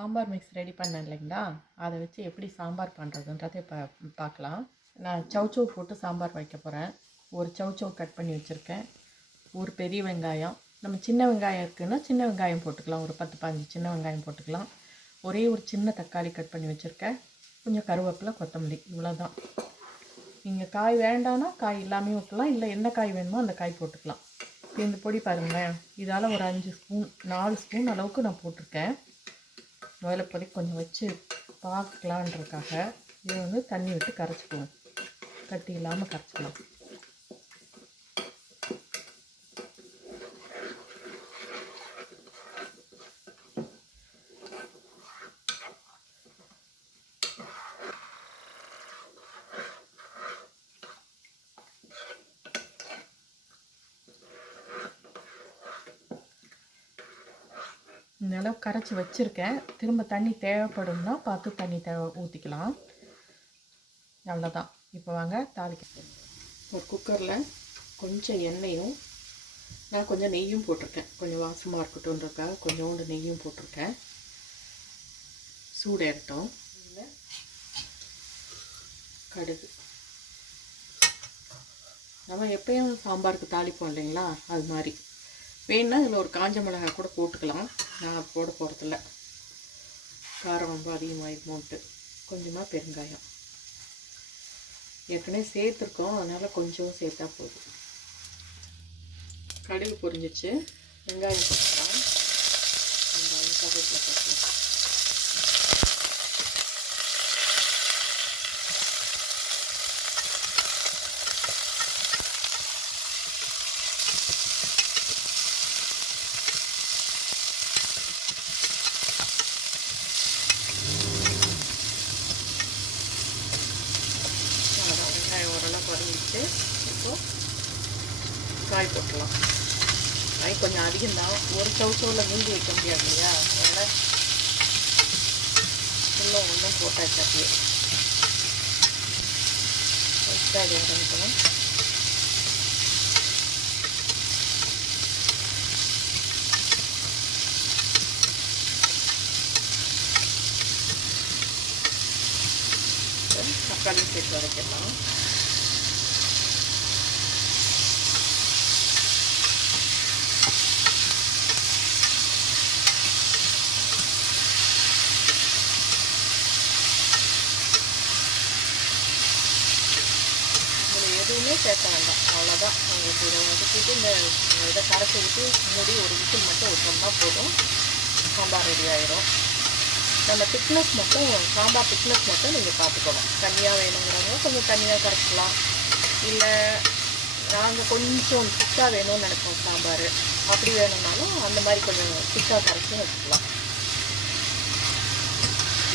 Sambar mix ready பண்ணேன் இல்லைங்களா, அதை வச்சு எப்படி சாம்பார் பண்ணுறதுன்றதை இப்போ பார்க்கலாம். நான் சௌச்சௌ போட்டு சாம்பார் வைக்க போகிறேன். ஒரு சௌச்சௌ கட் பண்ணி வச்சுருக்கேன். ஒரு பெரிய வெங்காயம், நம்ம சின்ன வெங்காயம் இருக்குதுன்னா சின்ன வெங்காயம் போட்டுக்கலாம். ஒரு 10-15 சின்ன வெங்காயம் போட்டுக்கலாம். ஒரே ஒரு சின்ன தக்காளி கட் பண்ணி வச்சுருக்கேன். கொஞ்சம் கருவேப்பிலை, கொத்தமல்லி, இவ்வளோதான். நீங்கள் காய் வேண்டான்னா காய் எல்லாமே ஊற்றலாம், இல்லை என்ன காய் வேணுமோ அந்த காய் போட்டுக்கலாம். இந்த பொடி பாருங்களேன், இதால் ஒரு 5 ஸ்பூன் 4 ஸ்பூன் அளவுக்கு நான் போட்டிருக்கேன். முதல்ல கொஞ்சம் வச்சு பார்க்கலான்றதுக்காக இதை வந்து தண்ணி விட்டு கரைச்சிக்குவோம். கட்டி இல்லாமல் கரைச்சிக்கலாம். இந்த அளவு கரைச்சி வச்சுருக்கேன். திரும்ப தண்ணி தேவைப்படும்னா பார்த்து தண்ணி ஊற்றிக்கலாம். அவ்வளோதான். இப்போ வாங்க தாளிக்க. ஒரு குக்கரில் கொஞ்சம் எண்ணெயும் நான் கொஞ்சம் நெய்யும் போட்டிருக்கேன். கொஞ்சம் வாசமாக இருக்கட்டும்ன்றக்காக கொஞ்சோண்டு நெய்யும் போட்டிருக்கேன். சூடு ஏறட்டும். இதில் கடுகு, நம்ம எப்பயும் சாம்பாருக்கு தாளிப்போம் இல்லைங்களா, அது மாதிரி. வேணுன்னா இதில் ஒரு காஞ்ச மிளகாய் கூட போட்டுக்கலாம். நான் போட போகிறதில்ல, காரம் ரொம்ப அதிகமாகிடுமோன்ட்டு. கொஞ்சமாக பெருங்காயம் ஏற்கனவே சேர்த்துருக்கோம், அதனால் கொஞ்சம் சேர்த்தா போதும். கடுகு பொரிஞ்சிச்சு. வெங்காயம் போட்டுக்கலாம். வெங்காயம் கருவேப்பிலை போட்டுக்கலாம். இப்போ காய் போட்டுடலாம். காய் கொஞ்சம் அதிகம்தான், ஒரு சௌச்சௌவில் மீதி வைக்க முடியாது இல்லையா, அதனால் ஃபுல்லாக ஒன்றும் போட்டாச்சு. அப்படியே ஃபஸ்ட்டாக அது இறங்கிக்கணும். தக்காளி சேர்த்து வரைக்கலாம். எதுவுமே சேர்க்க வேண்டாம், அவ்வளோதான். உங்களுக்கு இதை வதக்கிட்டு இந்த இதை கரைச்சி விட்டு மூடி ஒரு விசில் மட்டும் விட்டோம்னா போதும், சாம்பார் ரெடி ஆயிரும். நம்ம திக்னஸ் மட்டும், சாம்பார் திக்னஸ் மட்டும் நீங்கள் பார்த்துக்கணும். தண்ணியாக வேணுங்கிறவங்க கொஞ்சம் தண்ணியாக கரைச்சிக்கலாம், இல்லை நாங்கள் கொஞ்சம் திக்காக வேணும்னு நினைப்போம் சாம்பார், அப்படி வேணும்னாலும் அந்த மாதிரி கொஞ்சம் திக்காக கரைச்சும் வச்சுக்கலாம்.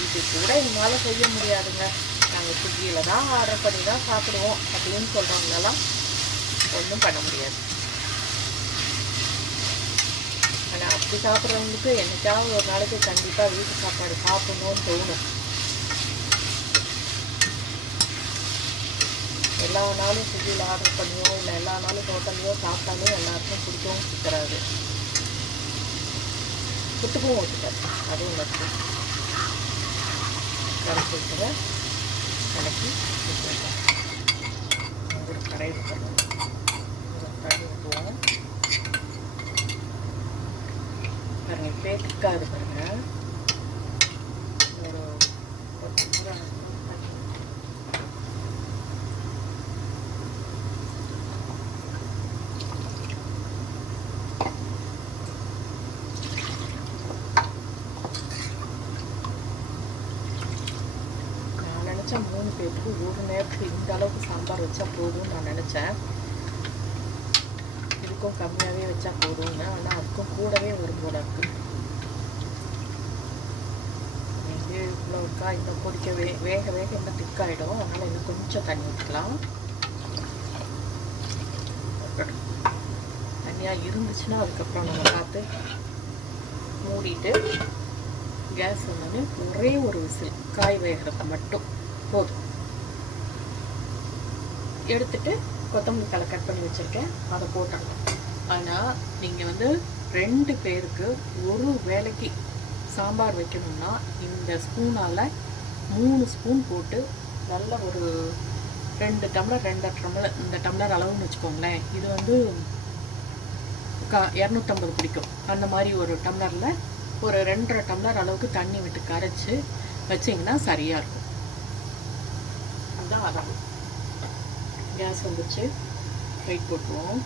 இது கூட எங்களால் செய்ய முடியாதுங்க, நாங்கள் ஸ்விக்கியில் தான் ஆர்டர் பண்ணி தான் சாப்பிடுவோம் அப்படின்னு சொல்கிறவங்களெல்லாம் ஒன்றும் பண்ண முடியாது. ஆனால் அப்படி சாப்பிட்றவங்களுக்கு என்னைக்காவது ஒரு நாளைக்கு கண்டிப்பாக வீட்டு சாப்பாடு சாப்பிடணும்னு தோணும். எல்லா நாளும் ஸ்விக்கியில் ஆர்டர் பண்ணியோ இல்லை எல்லா நாளும் ஹோட்டல்லையோ சாப்பிட்டாலும் எல்லாருக்கும் பிடிக்கவும் பிடிக்கிறாது, புட்டுக்கும் ஒத்துக்காது. அதுவும் நட்டு கரைச்சி வச்சுருவேன். கலக்கி ஒரு கடாய் ஊற்றணும். ஒரு கடாய் ஊற்றுவோம் பாருங்கள், இப்படியே திக்காக இது பாருங்கள். ஒரு 3 பேருக்கு ஒரு நேரத்துக்கு இந்த அளவுக்கு சாம்பார் வச்சா போதும்னு நான் நினச்சேன். இதுக்கும் கம்மியாகவே வச்சா போதும்னு, ஆனால் அதுக்கும் கூடவே வரும் போல இருக்குது. இவ்வளோ இருக்கா, இன்னும் பொடிக்க வேக வேக இன்னும் திக்காகிடும். அதனால் இன்னும் கொஞ்சம் தண்ணி ஊற்றிக்கலாம். தண்ணியாக இருந்துச்சுன்னா அதுக்கப்புறம் நம்ம பார்த்து மூடிட்டு கேஸ் வந்து ஒரே ஒரு விசில், காய் வேகிறது மட்டும் போதும். எடுத்துட்டு கொத்தமல்லி தழை கட் பண்ணி வச்சுருக்கேன், அதை போட்டுடலாம். ஆனால் நீங்கள் வந்து 2 பேருக்கு ஒரு வேளைக்கு சாம்பார் வைக்கணும்னா இந்த ஸ்பூனால் 3 ஸ்பூன் போட்டு நல்ல ஒரு 2 டம்ளர் 2 டம்ளர் இந்த டம்ளர் அளவுன்னு வச்சுக்கோங்களேன். இது வந்து 250 பிடிக்கும். அந்த மாதிரி ஒரு டம்ளரில் ஒரு 2.5 டம்ளர் அளவுக்கு தண்ணி விட்டு கரைச்சி வச்சிங்கன்னா சரியாக இருக்கும். அதுதான் அளவு. கேஸ் வந்துச்சு, வெயிட் போட்டுருவோம்.